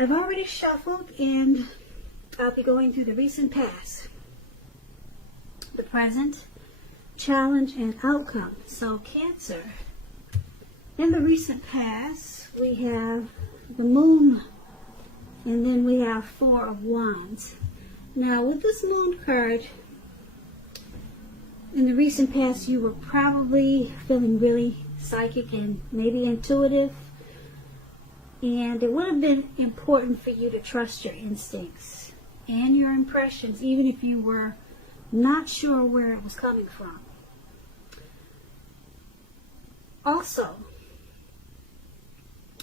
I've already shuffled, and I'll be going through the recent past, the present, challenge, and outcome. So Cancer, in the recent past, we have the Moon, and then we have Four of Wands. Now, with this Moon card, in the recent past, you were probably feeling really psychic and maybe intuitive. And it would have been important for you to trust your instincts and your impressions, even if you were not sure where it was coming from. Also,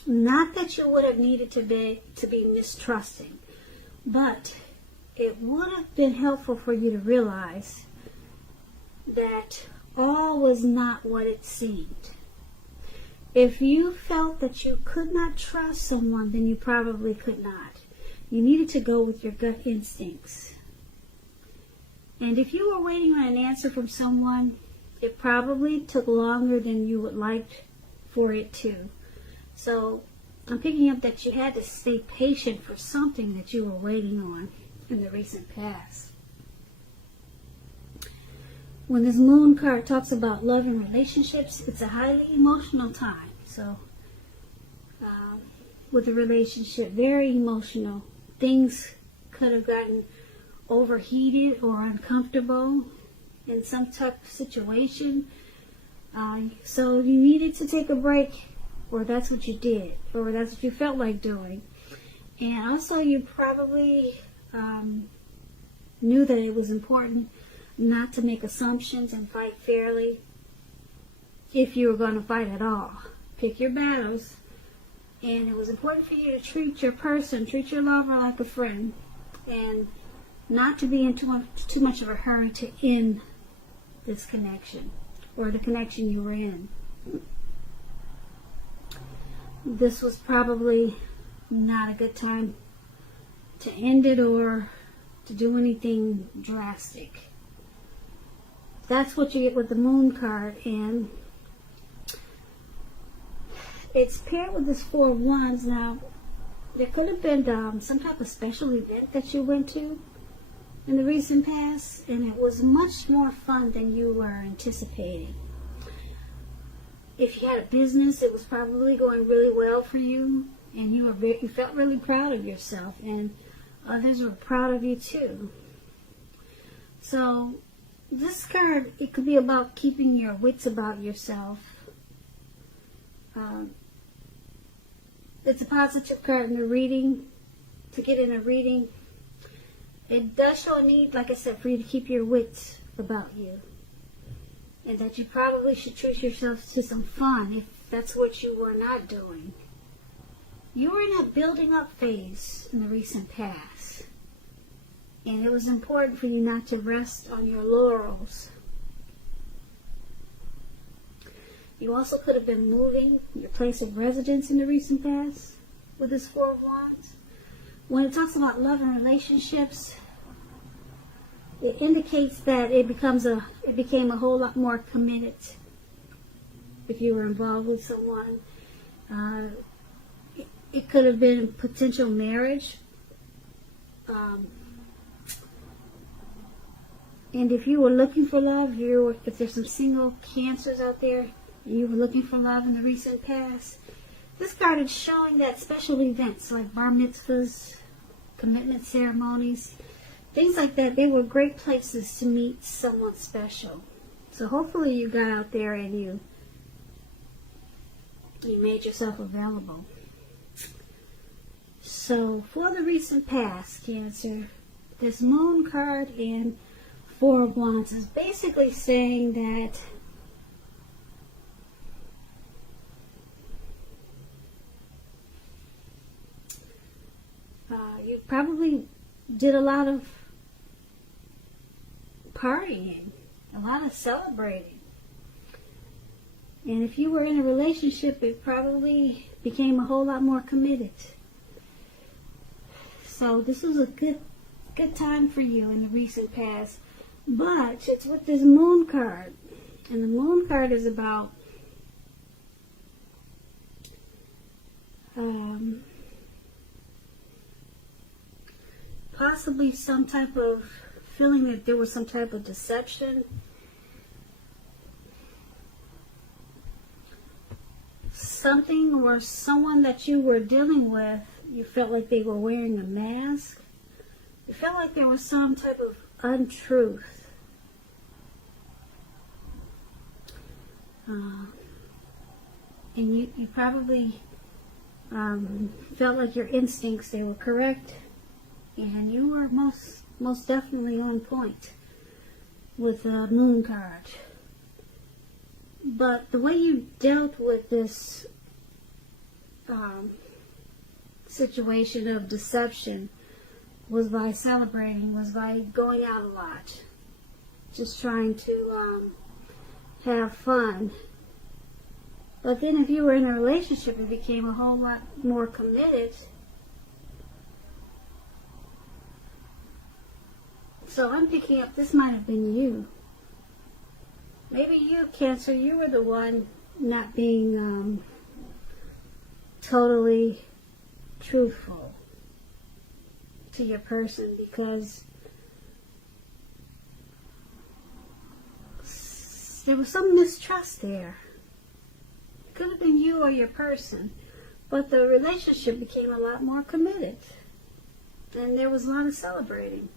not that you would have needed to be mistrusting, but it would have been helpful for you to realize that all was not what it seemed. If you felt that you could not trust someone, then you probably could not. You needed to go with your gut instincts. And if you were waiting on an answer from someone, it probably took longer than you would like for it to. So I'm picking up that you had to stay patient for something that you were waiting on in the recent past. When this Moon card talks about love and relationships, it's a highly emotional time. So with a relationship, very emotional. Things could have gotten overheated or uncomfortable in some type of situation. So you needed to take a break, or that's what you did, or that's what you felt like doing. And also you probably knew that it was important not to make assumptions and fight fairly if you were going to fight at all. Pick your battles. And it was important for you to treat your person, treat your lover like a friend, and not to be in too much of a hurry to end this connection, or the connection you were in. This was probably not a good time to end it or to do anything drastic. That's what you get with the Moon card, and it's paired with this Four of Wands. Now, there could have been some type of special event that you went to in the recent past, and it was much more fun than you were anticipating. If you had a business, it was probably going really well for you, and you felt really proud of yourself, and others were proud of you too. So this card, it could be about keeping your wits about yourself. It's a positive card in the reading. To get in a reading, it does show a need, like I said, for you to keep your wits about you. And that you probably should treat yourself to some fun if that's what you were not doing. You were in a building up phase in the recent past. And it was important for you not to rest on your laurels. You also could have been moving your place of residence in the recent past with this Four of Wands. When it talks about love and relationships, it indicates that it became a whole lot more committed if you were involved with someone. It could have been potential marriage. And if you were looking for love, if there's some single Cancers out there, you were looking for love in the recent past, this card is showing that special events like bar mitzvahs, commitment ceremonies, things like that, they were great places to meet someone special. So hopefully you got out there and you made yourself available. So for the recent past, Cancer, this Moon card and Four of Wands is basically saying that you probably did a lot of partying, a lot of celebrating. And if you were in a relationship, it probably became a whole lot more committed. So this was a good time for you in the recent past. But it's with this Moon card. And the Moon card is about possibly some type of feeling that there was some type of deception. Something or someone that you were dealing with, you felt like they were wearing a mask. You felt like there was some type of untruth. And you probably felt like your instincts, they were correct. And you were most definitely on point with the moon card. But the way you dealt with this situation of deception was by celebrating, was by going out a lot, just trying to have fun. But then if you were in a relationship, it became a whole lot more committed. So I'm picking up, this might have been you. Maybe you, Cancer, you were the one not being totally truthful to your person, because there was some mistrust there. It could have been you or your person, but the relationship became a lot more committed, and there was a lot of celebrating.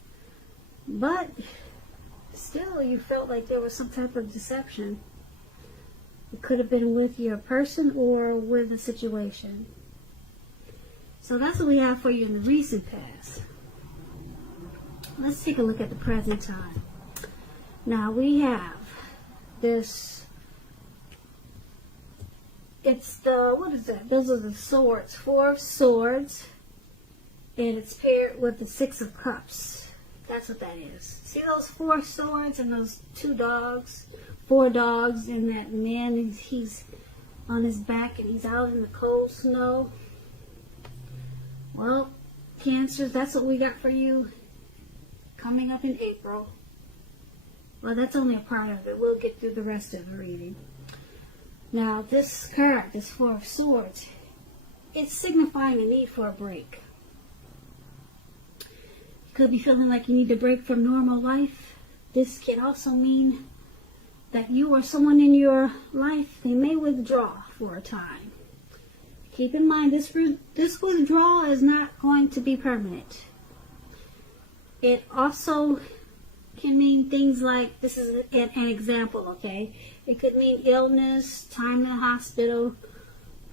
But still, you felt like there was some type of deception. It could have been with your person or with a situation. So that's what we have for you in the recent past. Let's take a look at the present time. Now we have this, it's the, what is that? Those are the swords, 4 of swords, and it's paired with the 6 of cups. That's what that is. See those 4 swords and those 2 dogs, 4 dogs, and that man, he's on his back and he's out in the cold snow. Well, Cancer, that's what we got for you coming up in April. Well, that's only a part of it. We'll get through the rest of the reading. Now, this card, this 4 of swords, it's signifying a need for a break. Could be feeling like you need to break from normal life. This can also mean that you or someone in your life, they may withdraw for a time. Keep in mind, this withdrawal is not going to be permanent. It also can mean things like, this is an example, okay? It could mean illness, time in the hospital.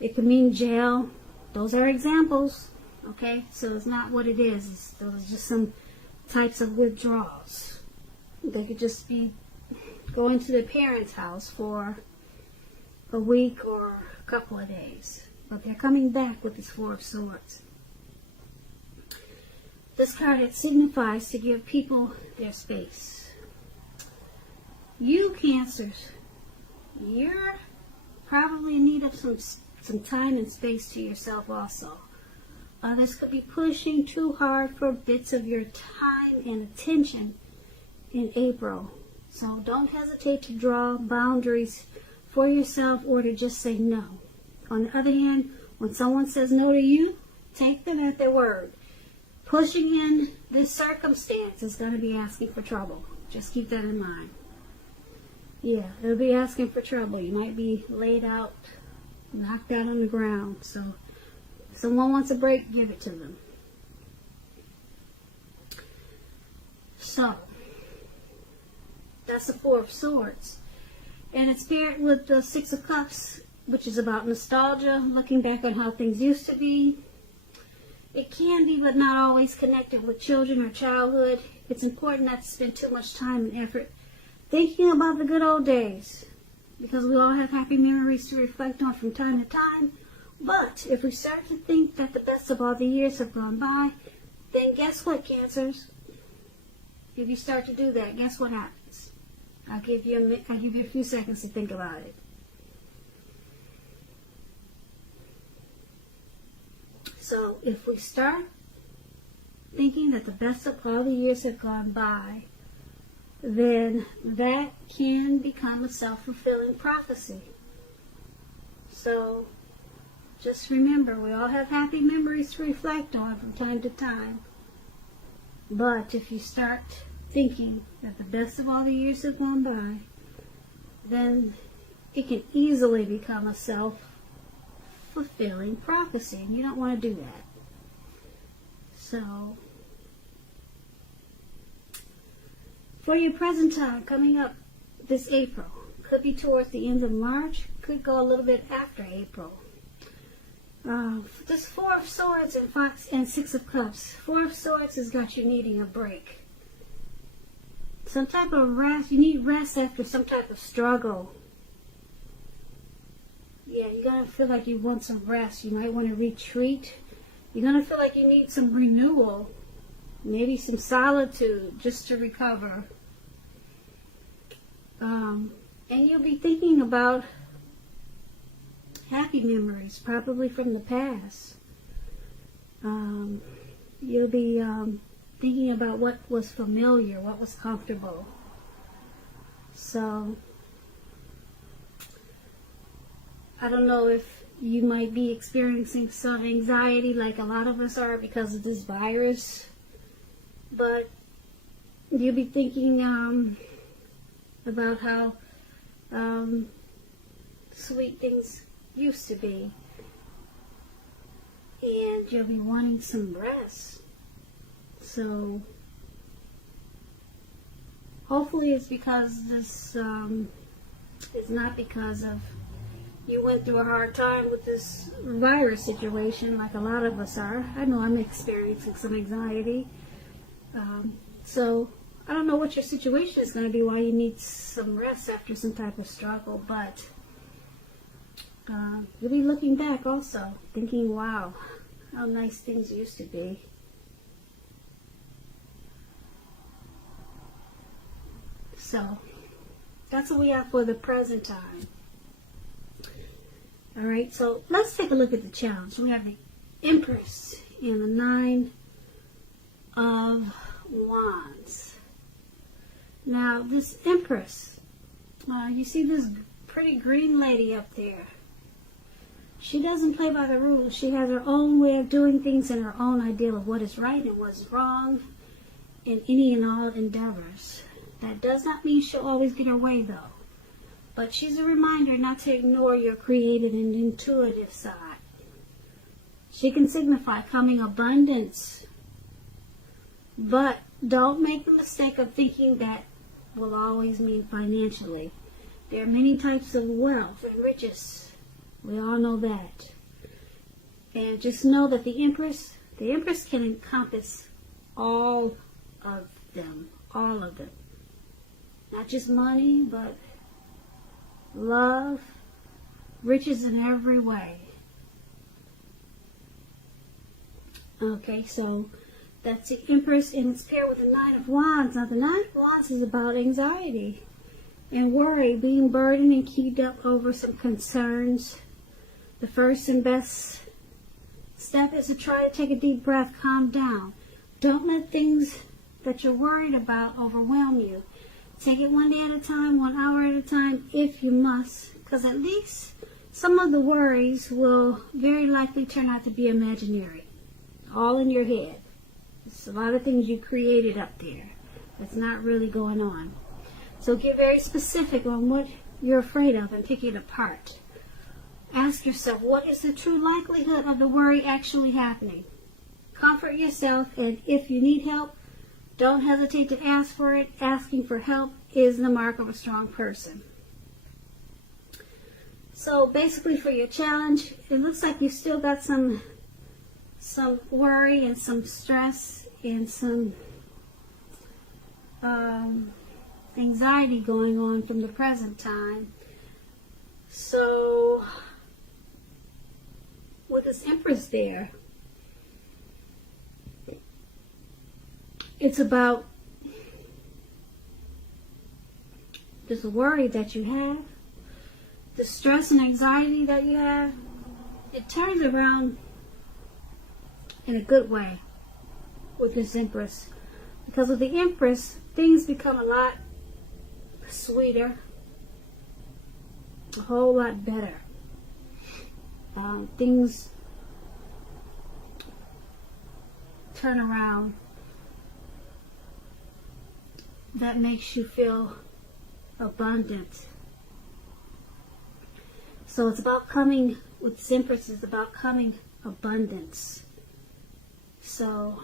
It could mean jail. Those are examples. Okay, so it's not what it is. Those are just some types of withdrawals. They could just be going to their parents' house for a week or a couple of days. But they're coming back with this 4 of swords. This card, it signifies to give people their space. You, Cancers, you're probably in need of some time and space to yourself also. Others could be pushing too hard for bits of your time and attention in April. So don't hesitate to draw boundaries for yourself or to just say no. On the other hand, when someone says no to you, take them at their word. Pushing in this circumstance is going to be asking for trouble. Just keep that in mind. Yeah, it'll be asking for trouble. You might be laid out, knocked out on the ground. So if someone wants a break, give it to them. So, that's the 4 of swords. And it's paired with the 6 of cups, which is about nostalgia, looking back on how things used to be. It can be, but not always, connected with children or childhood. It's important not to spend too much time and effort thinking about the good old days, because we all have happy memories to reflect on from time to time. But if we start to think that the best of all the years have gone by, then guess what, Cancers? If you start to do that, guess what happens? I'll give you a few seconds to think about it. So if we start thinking that the best of all the years have gone by, then that can become a self-fulfilling prophecy. So just remember, we all have happy memories to reflect on from time to time. But if you start thinking that the best of all the years have gone by, then it can easily become a self-fulfilling prophecy, and you don't want to do that. So, for your present time coming up this April, could be towards the end of March, could go a little bit after April. This Four of Swords and Six of Cups. Four of Swords has got you needing a break. Some type of rest. You need rest after some type of struggle. Yeah, you're going to feel like you want some rest. You might want to retreat. You're going to feel like you need some renewal. Maybe some solitude just to recover. And you'll be thinking about happy memories, probably from the past. You'll be thinking about what was familiar, what was comfortable. So, I don't know if you might be experiencing some anxiety like a lot of us are because of this virus, but you'll be thinking about how sweet things used to be, and you'll be wanting some rest. So hopefully it's because this is not because of you went through a hard time with this virus situation like a lot of us are. I know I'm experiencing some anxiety. So I don't know what your situation is going to be, why you need some rest after some type of struggle, but you'll be looking back also, thinking, wow, how nice things used to be. So, that's what we have for the present time. Alright, so let's take a look at the challenge. We have the Empress and the Nine of Wands. Now, this Empress, you see this pretty green lady up there. She doesn't play by the rules. She has her own way of doing things and her own idea of what is right and what's wrong in any and all endeavors. That does not mean she'll always get her way, though. But she's a reminder not to ignore your creative and intuitive side. She can signify coming abundance. But don't make the mistake of thinking that will always mean financially. There are many types of wealth and riches. We all know that. And just know that the Empress can encompass all of them. All of them. Not just money, but love, riches in every way. Okay, so that's the Empress, and it's paired with the Nine of Wands. Now, the Nine of Wands is about anxiety and worry, being burdened and keyed up over some concerns. The first and best step is to try to take a deep breath, calm down. Don't let things that you're worried about overwhelm you. Take it one day at a time, 1 hour at a time, if you must, because at least some of the worries will very likely turn out to be imaginary, all in your head. It's a lot of things you created up there that's not really going on. So get very specific on what you're afraid of and pick it apart. Ask yourself, what is the true likelihood of the worry actually happening? Comfort yourself, and if you need help, don't hesitate to ask for it. Asking for help is the mark of a strong person. So basically for your challenge, it looks like you still got some worry and some stress and some anxiety going on from the present time. So with this Empress there, it's about this worry that you have, the stress and anxiety that you have. It turns around in a good way with this Empress. Because with the Empress, things become a lot sweeter, a whole lot better. Things turn around that makes you feel abundant. So it's about coming, with this Empress, it's about coming abundance. So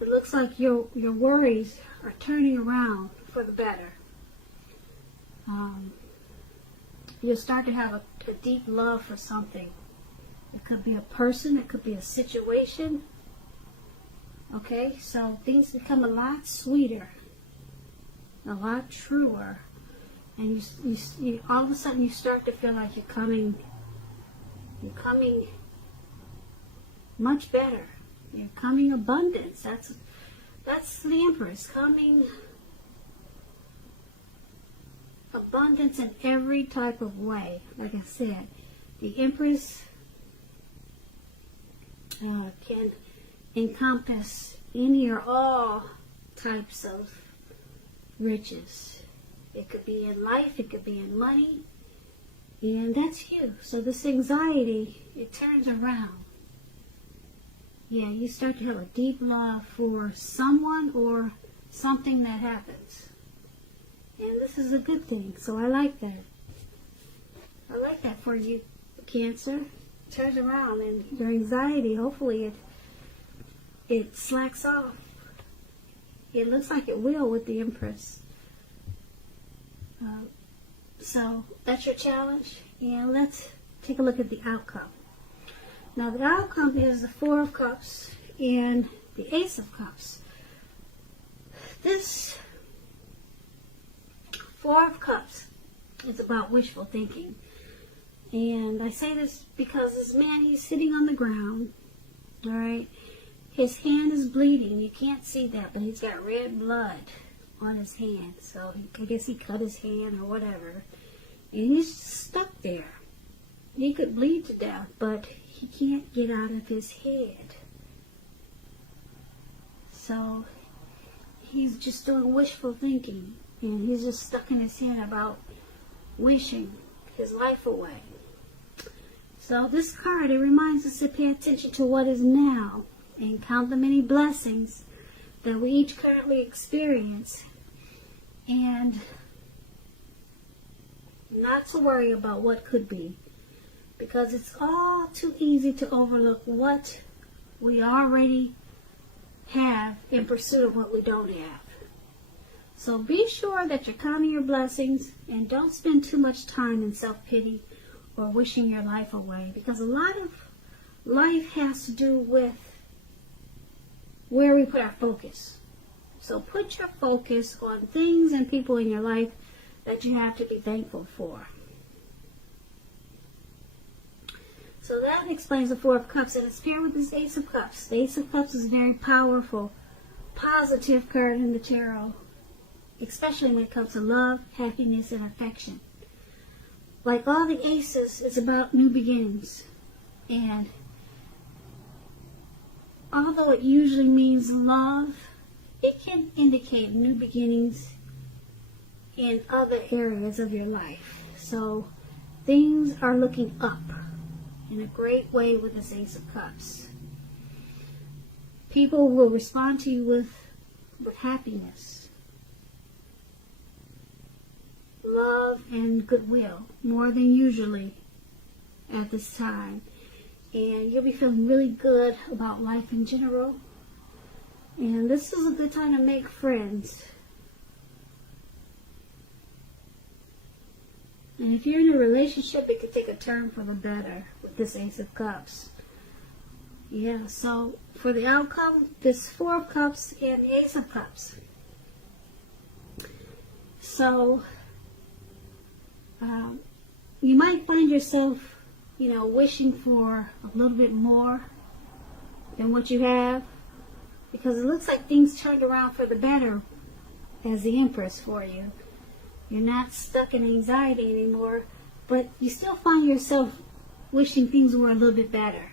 it looks like your worries are turning around for the better. You'll start to have a deep love for something. It could be a person, it could be a situation. Okay, so things become a lot sweeter, a lot truer, and you all of a sudden you start to feel like you're coming much better. You're coming abundance. That's the Empress, coming abundance in every type of way. Like I said, the Empress can encompass any or all types of riches. It could be in life, it could be in money, and that's you. So this anxiety, it turns around. Yeah, you start to have a deep love for someone or something that happens. And this is a good thing, so I like that. I like that for you, Cancer. It turns around, and your anxiety, hopefully it slacks off. It looks like it will with the Empress. So that's your challenge, and let's take a look at the outcome. Now the outcome is the Four of Cups and the Ace of Cups. This Four of Cups is about wishful thinking. And I say this because this man, he's sitting on the ground, all right? His hand is bleeding. You can't see that, but he's got red blood on his hand. So I guess he cut his hand or whatever. And he's stuck there. He could bleed to death, but he can't get out of his head. So he's just doing wishful thinking. And he's just stuck in his head about wishing his life away. So this card, it reminds us to pay attention to what is now and count the many blessings that we each currently experience, and not to worry about what could be, because it's all too easy to overlook what we already have in pursuit of what we don't have. So be sure that you're counting your blessings and don't spend too much time in self-pity or wishing your life away, because a lot of life has to do with where we put our focus. So put your focus on things and people in your life that you have to be thankful for. So that explains the Four of Cups, and it's paired with this Ace of Cups. The Ace of Cups is a very powerful, positive card in the tarot, especially when it comes to love, happiness, and affection. Like all the aces, it's about new beginnings. And although it usually means love, it can indicate new beginnings in other areas of your life. So things are looking up in a great way with this Ace of Cups. People will respond to you with happiness, love, and goodwill, more than usually at this time. And you'll be feeling really good about life in general. And this is a good time to make friends. And if you're in a relationship, it could take a turn for the better with this Ace of Cups. Yeah, so for the outcome, this Four of Cups and the Ace of Cups. So you might find yourself, wishing for a little bit more than what you have, because it looks like things turned around for the better as the Empress for you. You're not stuck in anxiety anymore, but you still find yourself wishing things were a little bit better.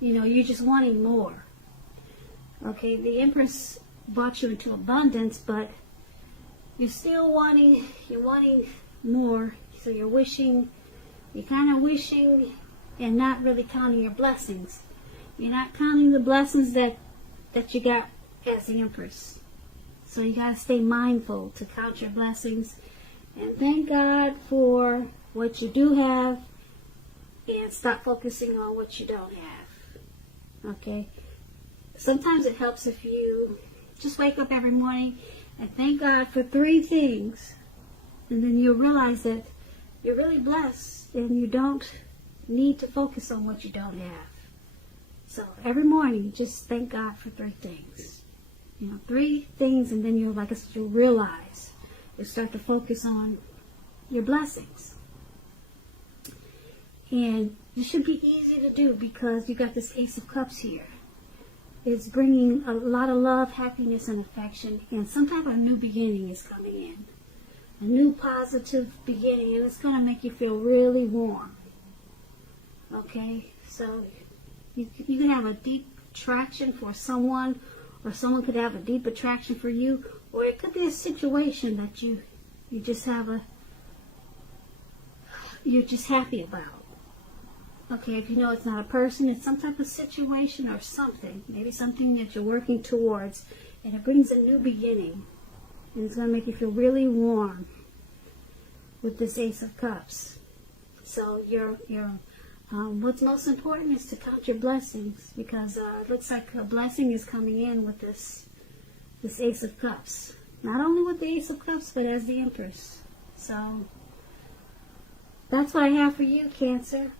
You're just wanting more. Okay, the Empress brought you into abundance, but you're still wanting more. So you're kind of wishing and not really counting your blessings. You're not counting the blessings that you got as the Empress. So you got to stay mindful to count your blessings and thank God for what you do have and stop focusing on what you don't have. Okay? Sometimes it helps if you just wake up every morning and thank God for 3 things. And then you'll realize that you're really blessed and you don't need to focus on what you don't have. So every morning, just thank God for 3 things. 3 things, and then you'll, like I said, you'll realize. You start to focus on your blessings. And it should be easy to do because you got this Ace of Cups here. It's bringing a lot of love, happiness, and affection, and some type of new beginning is coming in. A new positive beginning, and it's going to make you feel really warm. Okay, so you can have a deep attraction for someone, or someone could have a deep attraction for you, or it could be a situation that you're just happy about. Okay, if you know it's not a person, it's some type of situation or something, maybe something that you're working towards, and it brings a new beginning, and it's going to make you feel really warm with this Ace of Cups. So what's most important is to count your blessings, because it looks like a blessing is coming in with this Ace of Cups. Not only with the Ace of Cups, but as the Empress. So that's what I have for you, Cancer.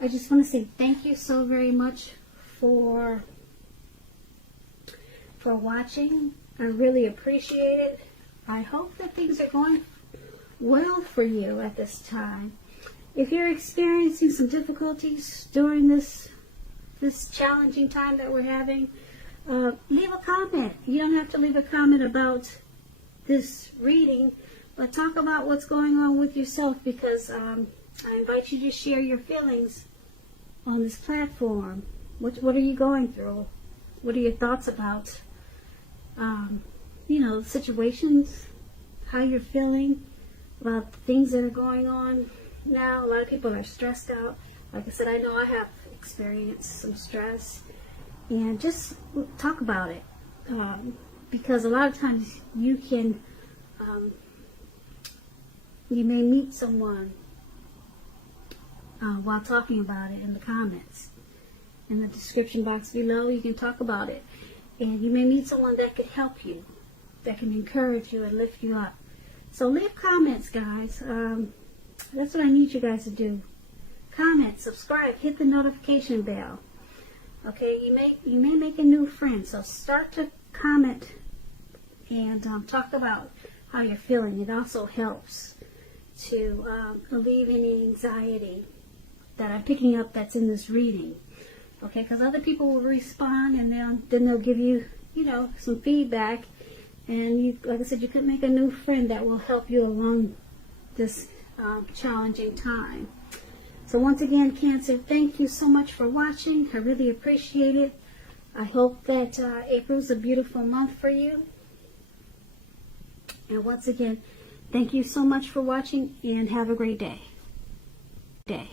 I just want to say thank you so very much for watching. I really appreciate it. I hope that things are going well for you at this time. If you're experiencing some difficulties during this challenging time that we're having, leave a comment. You don't have to leave a comment about this reading, but talk about what's going on with yourself, because I invite you to share your feelings on this platform. What are you going through? What are your thoughts about, situations, how you're feeling, about things that are going on now? A lot of people are stressed out. Like I said, I know I have experienced some stress, and just talk about it, because a lot of times you may meet someone while talking about it in the comments. In the description box below, you can talk about it. And you may meet someone that could help you, that can encourage you and lift you up. So leave comments, guys. That's what I need you guys to do. Comment, subscribe, hit the notification bell. Okay, you may make a new friend. So start to comment and talk about how you're feeling. It also helps to relieve any anxiety that I'm picking up that's in this reading. Okay, because other people will respond, and then they'll give you, some feedback. And like I said, you could make a new friend that will help you along this challenging time. So once again, Cancer, thank you so much for watching. I really appreciate it. I hope that April's a beautiful month for you. And once again, thank you so much for watching, and have a great day. Day.